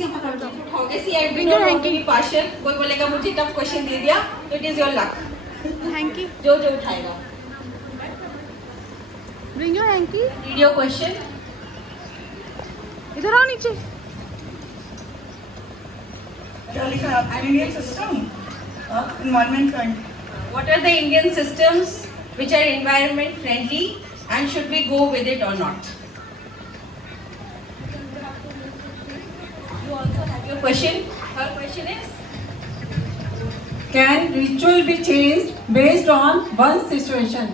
यहाँ कर दो। उठाओगे see I do not want to be partial. कोई बोलेगा मुझे टफ क्वेश्चन दे दिया तो it is your luck. Hanky, जो जो उठाएगा। Bring your hanky. Read your question. इधर आओ नीचे। क्या लिखा है आपने? Indian system environment friendly. What are the Indian systems which are environment friendly and should we go with it or not? You also have your question. Her question is, Can ritual be changed based on one situation?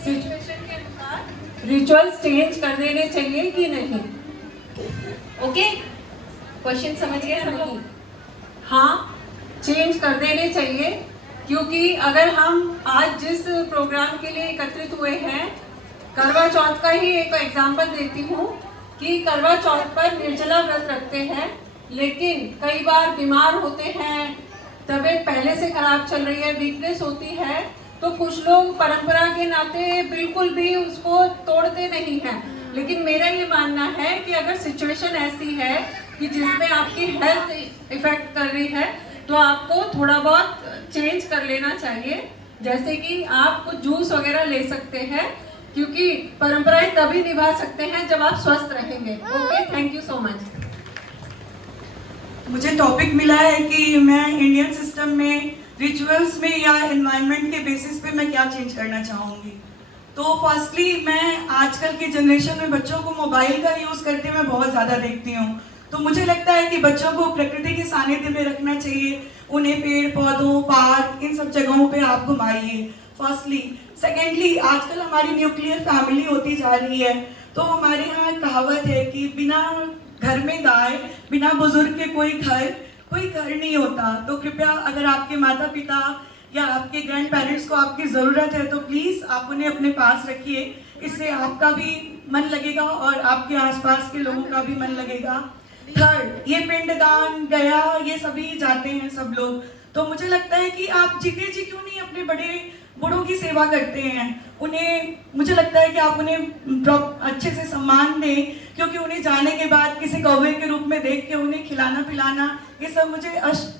situation के अनुसार Rituals change कर देने चाहिए कि नहीं? okay? Question समझ गए सब लोग? हाँ, चेंज कर देने चाहिए, क्योंकि अगर हम आज जिस प्रोग्राम के लिए एकत्रित हुए हैं, करवा चौथ का ही एक एग्जांपल देती हूँ कि करवा चौथ पर निर्जला व्रत रखते हैं, लेकिन कई बार बीमार होते हैं, तबीयत पहले से खराब चल रही है, वीकनेस होती है, तो कुछ लोग परंपरा के नाते बिल्कुल भी उसको तोड़ते नहीं हैं। लेकिन मेरा ये मानना है कि अगर सिचुएशन ऐसी है कि जिसमें आपकी हेल्थ इफेक्ट कर रही है, तो आपको थोड़ा बहुत चेंज कर लेना चाहिए। जैसे कि आप कुछ जूस वगैरह ले सकते हैं, क्योंकि परंपराएं तभी निभा सकते हैं जब आप स्वस्थ रहेंगे। Okay, thank you so much. मुझे टॉपिक मिला है कि मैं इंडियन सिस्टम में रिचुअल्स में या एनवायरनमेंट के बेसिस पे मैं क्या चेंज करना चाहूँगी। तो फर्स्टली मैं आजकल की जनरेशन में बच्चों को मोबाइल का यूज़ करते मैं बहुत ज़्यादा देखती हूँ। तो मुझे लगता है कि बच्चों को प्रकृति के सानिध्य में रखना चाहिए, उन्हें पेड़ पौधों, पार्क, इन सब जगहों पे आप घुमाइए फर्स्टली। सेकेंडली, आजकल हमारी न्यूक्लियर फैमिली होती जा रही है, तो हमारे यहाँ कहावत है कि बिना घर में गाय, बिना बुजुर्ग के कोई घर नहीं होता। तो कृपया अगर आपके माता पिता या आपके ग्रैंड पेरेंट्स को आपकी ज़रूरत है तो प्लीज़ आप उन्हें अपने पास रखिए। इससे आपका भी मन लगेगा और आपके आसपास के लोगों का भी मन लगेगा। थर्ड, ये पिंडदान गया, ये सभी जाते हैं सब लोग, तो मुझे लगता है कि आप जीते जी क्यों नहीं अपने बड़ों की सेवा करते हैं। उन्हें, मुझे लगता है कि आप उन्हें अच्छे से सम्मान दें, क्योंकि उन्हें जाने के बाद किसी कौवे के रूप में देख के उन्हें खिलाना पिलाना, ये सब मुझे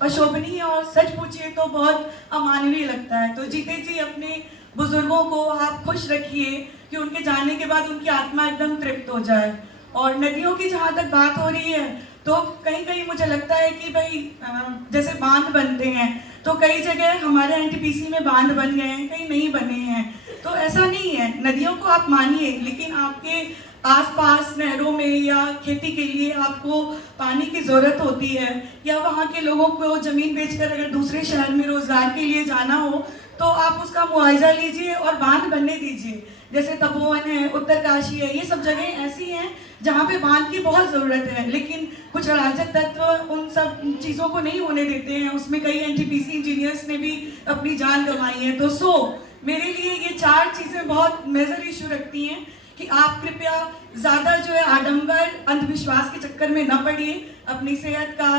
अशोभनीय और सच पूछिए तो बहुत अमानवीय लगता है। तो जीते जी अपने बुजुर्गों को आप खुश रखिए कि उनके जाने के बाद उनकी आत्मा एकदम तृप्त हो जाए। और नदियों की जहाँ तक बात हो रही है, तो कहीं कहीं मुझे लगता है कि भाई जैसे बांध बनते हैं, तो कई जगह हमारे एनटीपीसी में बांध बन गए हैं, कहीं नहीं बने हैं। तो ऐसा नहीं है, नदियों को आप मानिए, लेकिन आपके आसपास नहरों में या खेती के लिए आपको पानी की ज़रूरत होती है, या वहाँ के लोगों को ज़मीन बेचकर अगर दूसरे शहर में रोज़गार के लिए जाना हो, तो आप उसका मुआवजा लीजिए और बांध बनने दीजिए। जैसे तपोवन है, उत्तरकाशी है, ये सब जगह ऐसी हैं जहाँ पे बांध की बहुत ज़रूरत है, लेकिन कुछ अराजक तत्व उन सब चीज़ों को नहीं होने देते हैं। उसमें कई एनटीपीसी इंजीनियर्स ने भी अपनी जान गंवाई है। तो मेरे लिए ये 4 चीज़ें बहुत मेजर इशू रखती हैं कि आप कृपया ज़्यादा जो है आडंबर अंधविश्वास के चक्कर में न पड़िए, अपनी सेहत का,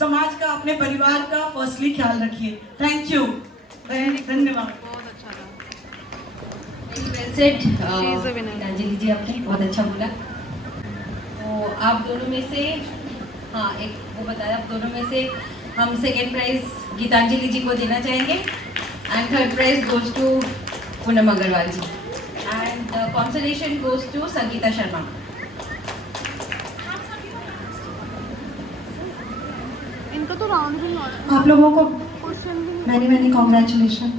समाज का, अपने परिवार का फर्स्टली ख्याल रखिए। थैंक यू, धन्यवाद। बहुत अच्छा था। गीतांजलि जी आपने बहुत अच्छा बोला। तो आप दोनों में से, हाँ, एक वो बताया, आप दोनों में से हम सेकेंड प्राइज गीतांजलि जी को देना चाहेंगे and third prize goes to Poonam Agarwal ji and consolation goes to Sangeeta Sharma. इनको तो राउंड भी नहीं। आप लोगों को क्वेश्चन भी मैनी कॉन्ग्रेचुलेशन।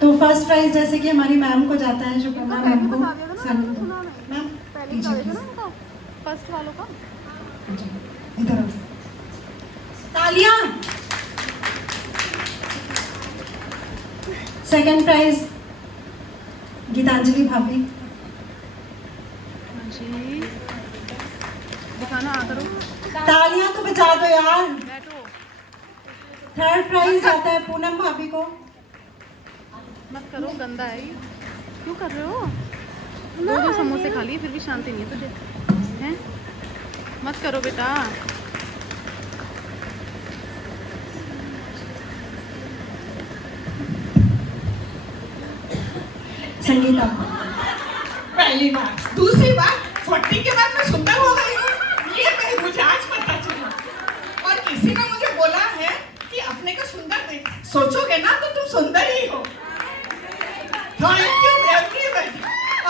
तो फर्स्ट प्राइज जैसे कि हमारी मैम को जाता है, शुक्रिया मैम को। मैम फर्स्ट वालों का इधर आओ। तालियां। सेकंड प्राइज गीतांजलि भाभी। जी दिखाना आ करो। तालियां तो बजा दो यार। बैठो। थर्ड प्राइज आता है पूनम भाभी को। मत करो, गंदा है ये। क्यों कर रहे हो? दो समोसे खा लिए फिर भी शांति नहीं है तुझे, हैं? मत करो बेटा। संगीता। पहली बार, दूसरी बार 40 के बाद मैं सुंदर हो गई हूँ। सुंदर ही हो। Thank you everybody.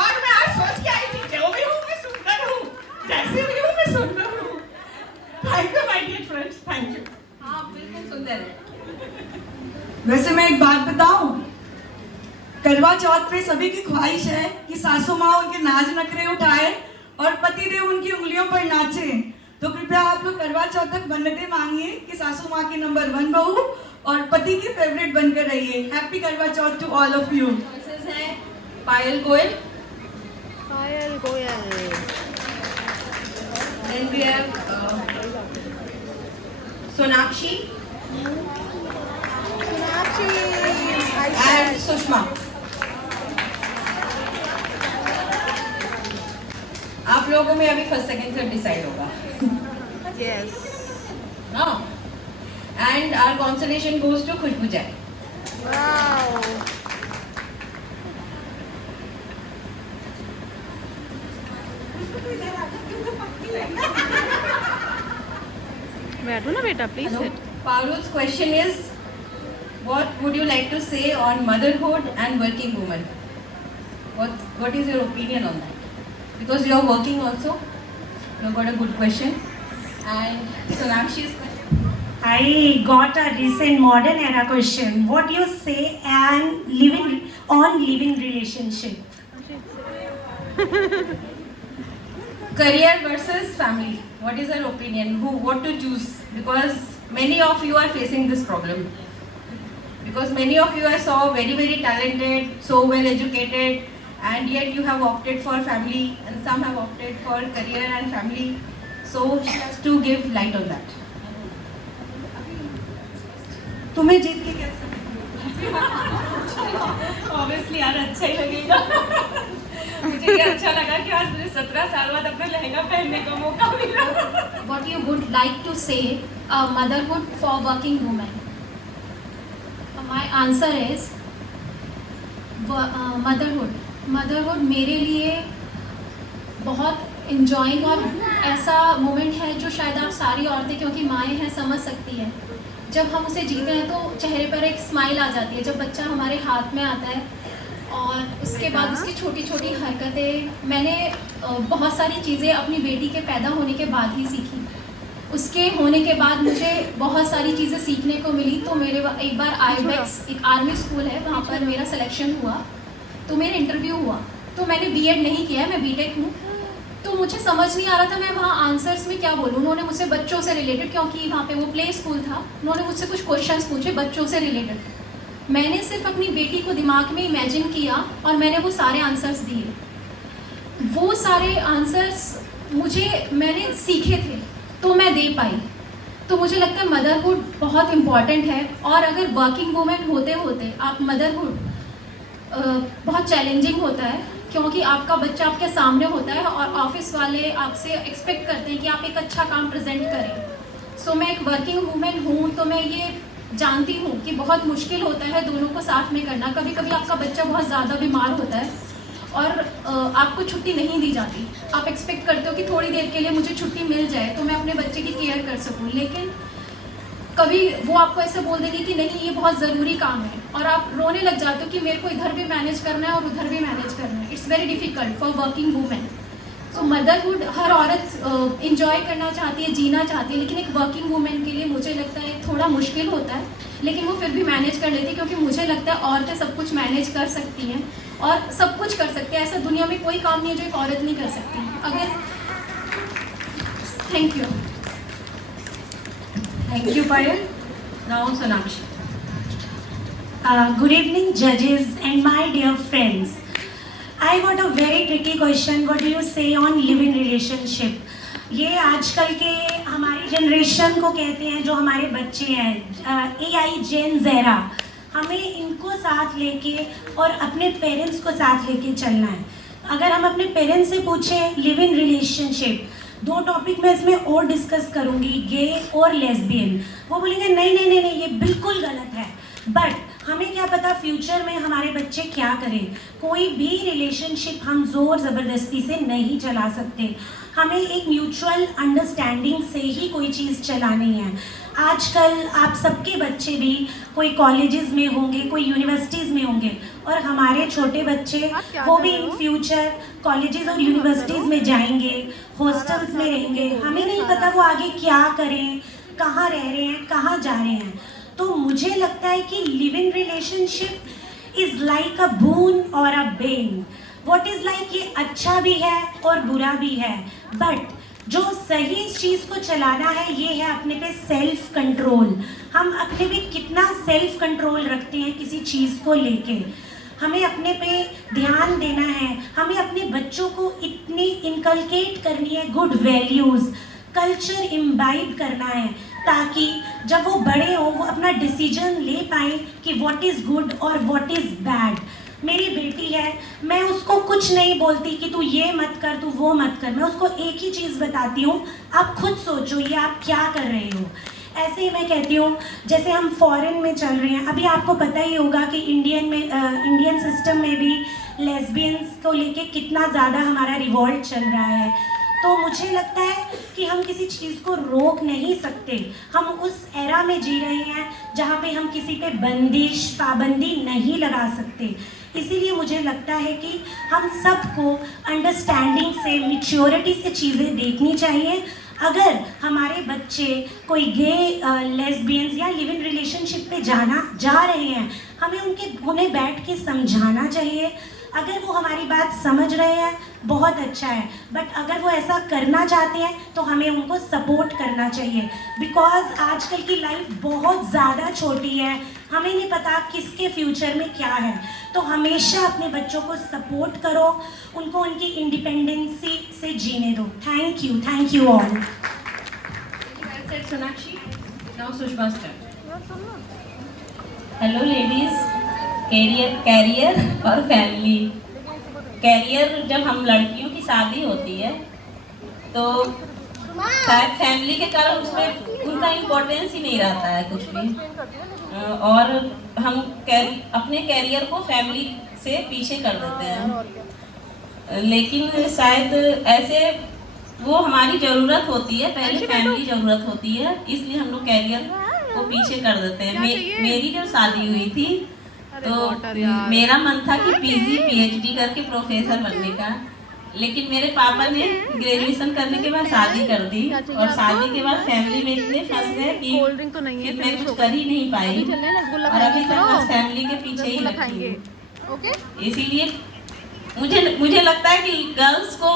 और मैं आज सोच के आई थी, जो भी हूँ मैं सुंदर हूँ, जैसे भी हूँ मैं सुंदर हूँ। Thank you my dear friends, thank you. हाँ बिल्कुल सुंदर है। वैसे मैं एक बात बताऊं, करवा चौथ पे सभी की ख्वाहिश है कि सासू माँ उनके नाज नखरे उठाए और पतिदेव उनकी उंगलियों पर नाचे। तो कृपया आप लोग करवा चौथ तक मन्नतें मांगिए कि सासू माँ की नंबर 1 बहू और पति की फेवरेट बनकर रहिए। Happy Karva Chauth to all of you. Choices हैं Payal Goyal, Payal Goyal, then we have Sonakshi and Sushma. आप लोगों में अभी फर्स्ट सेकंड थर्ड डिसाइड होगा। यस। हाँ, and our consolation goes to Khushboo Jain. Wow, बैठो ना बेटा, please sit. Parul's question is, what would you like to say on motherhood and working woman? What is your opinion on that? Because you are working also, you have got a good question. And Sonakshi's question. I got a recent modern era question. What do you say on living relationship? Career versus family. What is your opinion? What to choose? Because many of you are facing this problem. Because many of you are so very talented, so well educated, and yet you have opted for family, and some have opted for career and family. So she has to give light on that. तुम्हें जीत के कैसा? Obviously यार अच्छा ही लगेगा। मुझे ये अच्छा लगा कि आज मुझे 17 साल बाद अपना लहंगा पहनने का मौका मिला। What you would like to say motherhood for working women? My answer is motherhood मेरे लिए बहुत इंजॉइंग और ऐसा मोमेंट है जो शायद आप सारी औरतें, क्योंकि माएँ हैं, समझ सकती हैं। जब हम उसे जीते हैं तो चेहरे पर एक स्माइल आ जाती है जब बच्चा हमारे हाथ में आता है, और उसके बाद उसकी छोटी छोटी हरकतें। मैंने बहुत सारी चीज़ें अपनी बेटी के पैदा होने के बाद ही सीखी। उसके होने के बाद मुझे बहुत सारी चीज़ें सीखने को मिली। तो मेरे एक बार आईबेक्स एक आर्मी स्कूल है, वहाँ पर मेरा सिलेक्शन हुआ, तो मेरा इंटरव्यू हुआ। तो मैंने बीएड नहीं किया है, मैं बीटेक हूँ। तो मुझे समझ नहीं आ रहा था मैं वहाँ आंसर्स में क्या बोलूँ। उन्होंने मुझसे बच्चों से रिलेटेड, क्योंकि वहाँ पे वो प्ले स्कूल था, उन्होंने मुझसे कुछ क्वेश्चंस पूछे बच्चों से रिलेटेड। मैंने सिर्फ अपनी बेटी को दिमाग में इमेजिन किया और मैंने वो सारे आंसर्स दिए। वो सारे आंसर्स मैंने सीखे थे तो मैं दे पाई। तो मुझे लगता है मदरहुड बहुत इम्पॉर्टेंट है। और अगर वर्किंग वूमेन होते होते आप मदरहुड बहुत चैलेंजिंग होता है, क्योंकि आपका बच्चा आपके सामने होता है और ऑफिस वाले आपसे एक्सपेक्ट करते हैं कि आप एक अच्छा काम प्रेजेंट करें। सो मैं एक वर्किंग वूमेन हूँ, तो मैं ये जानती हूँ कि बहुत मुश्किल होता है दोनों को साथ में करना। कभी कभी आपका बच्चा बहुत ज़्यादा बीमार होता है और आपको छुट्टी नहीं दी जाती। आप एक्सपेक्ट करते हो कि थोड़ी देर के लिए मुझे छुट्टी मिल जाए तो मैं अपने बच्चे की केयर कर सकूँ, लेकिन कभी वो आपको ऐसे बोल देंगे कि नहीं ये बहुत ज़रूरी काम है, और आप रोने लग जाते हो कि मेरे को इधर भी मैनेज करना है और उधर भी मैनेज करना है। It's very difficult for working women. So motherhood हर औरत इंजॉय करना चाहती है, जीना चाहती है, लेकिन एक वर्किंग वूमेन के लिए मुझे लगता है थोड़ा मुश्किल होता है, लेकिन वो फिर भी मैनेज कर लेती है, क्योंकि मुझे लगता है औरतें सब कुछ मैनेज कर सकती हैं और सब कुछ कर सकती है। ऐसा दुनिया में कोई काम नहीं है जो एक औरत नहीं कर सकती। अगर thank you. Thank you, Payal. Now, Sonakshi. Good evening, judges and my dear friends. I got a very tricky question. What do you say on living relationship? ये आजकल के हमारी जनरेशन को कहते हैं, जो हमारे बच्चे हैं, AI जेन ज़ेरा, हमें इनको साथ लेके और अपने पेरेंट्स को साथ लेके चलना है। अगर हम अपने पेरेंट्स से पूछें लिव इन रिलेशनशिप, 2 टॉपिक मैं इसमें और डिस्कस करूंगी, गे और लेस्बियन, वो बोलेंगे नहीं नहीं नहीं नहीं ये बिल्कुल गलत है, बट हमें क्या पता फ्यूचर में हमारे बच्चे क्या करें। कोई भी रिलेशनशिप हम ज़ोर ज़बरदस्ती से नहीं चला सकते, हमें एक म्यूचुअल अंडरस्टैंडिंग से ही कोई चीज़ चलानी है। आजकल आप सबके बच्चे भी कोई कॉलेजेस में होंगे, कोई यूनिवर्सिटीज़ में होंगे, और हमारे छोटे बच्चे वो भी इन फ्यूचर कॉलेजेस और यूनिवर्सिटीज़ में जाएंगे, हॉस्टल्स में रहेंगे। हमें नहीं पता वो आगे क्या करें, कहाँ रह रहे हैं, कहाँ जा रहे हैं। तो मुझे लगता है कि live in relationship is like a boon और a bane. What is like, ये अच्छा भी है और बुरा भी है, बट जो सही इस चीज़ को चलाना है ये है अपने पे सेल्फ कंट्रोल। हम अपने पे कितना सेल्फ कंट्रोल रखते हैं किसी चीज़ को लेके, हमें अपने पे ध्यान देना है। हमें अपने बच्चों को इतनी इनकलकेट करनी है गुड वैल्यूज़, कल्चर इम्बाइब करना है, ताकि जब वो बड़े हों वो अपना डिसीजन ले पाएँ कि व्हाट इज़ गुड और व्हाट इज़ बैड। मेरी बेटी है, मैं उसको कुछ नहीं बोलती कि तू ये मत कर, तू वो मत कर। मैं उसको एक ही चीज़ बताती हूँ, आप खुद सोचो ये आप क्या कर रहे हो। ऐसे ही मैं कहती हूँ, जैसे हम फॉरेन में चल रहे हैं, अभी आपको पता ही होगा कि इंडियन सिस्टम में भी लेस्बियंस को लेके कितना ज़्यादा हमारा रिवॉल्ट चल रहा है। तो मुझे लगता है कि हम किसी चीज़ को रोक नहीं सकते। हम उस एरा में जी रहे हैं जहाँ पे हम किसी पे बंदिश पाबंदी नहीं लगा सकते। इसीलिए मुझे लगता है कि हम सबको अंडरस्टैंडिंग से, मैच्योरिटी से चीज़ें देखनी चाहिए। अगर हमारे बच्चे कोई गे, लेस्बियंस या लिव इन रिलेशनशिप पे जा रहे हैं, हमें उन्हें बैठ के समझाना चाहिए। अगर वो हमारी बात समझ रहे हैं बहुत अच्छा है, बट अगर वो ऐसा करना चाहते हैं तो हमें उनको सपोर्ट करना चाहिए। बिकॉज आजकल की लाइफ बहुत ज़्यादा छोटी है, हमें नहीं पता किसके फ्यूचर में क्या है। तो हमेशा अपने बच्चों को सपोर्ट करो, उनको उनकी इंडिपेंडेंसी से जीने दो। Thank you all. Well said, Sonakshi. Now Sushma's turn. Hello ladies. Career और फैमिली। कैरियर, जब हम लड़कियों की शादी होती है तो शायद फैमिली के कारण उसमें उनका इम्पोर्टेंस ही नहीं रहता है कुछ भी, और हम अपने कैरियर को फैमिली से पीछे कर देते हैं। लेकिन शायद ऐसे वो हमारी ज़रूरत होती है, पहले फैमिली ज़रूरत होती है, इसलिए हम लोग कैरियर को पीछे कर देते हैं। मेरी जब शादी हुई थी तो मेरा मन था कि पीजी पीएचडी करके प्रोफेसर बनने का, लेकिन मेरे पापा ने ग्रेजुएशन करने के बाद शादी कर दी, और शादी के बाद फैमिली में इतने फंस गए कि फिर मैं कुछ कर ही नहीं पाई, और अभी तक बस फैमिली के पीछे ही लगी हूँ। इसीलिए मुझे लगता है कि गर्ल्स को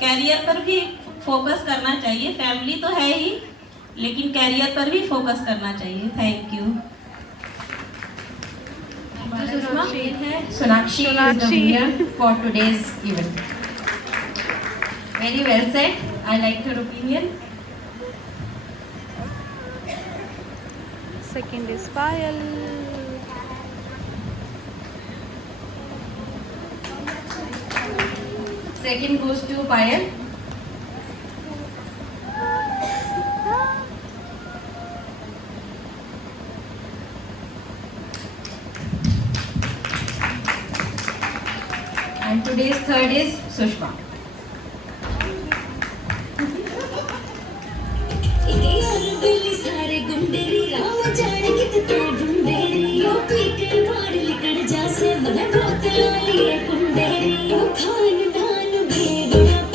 कैरियर पर भी फोकस करना चाहिए। फैमिली तो है ही, लेकिन कैरियर पर भी फोकस करना चाहिए। Thank you. Sonakshi is the winner for today's event. Very well said. I liked her opinion. Second is Payal. Second goes to Payal. And today's third is Sushma. सारे गुंडेरी राम जाने कितने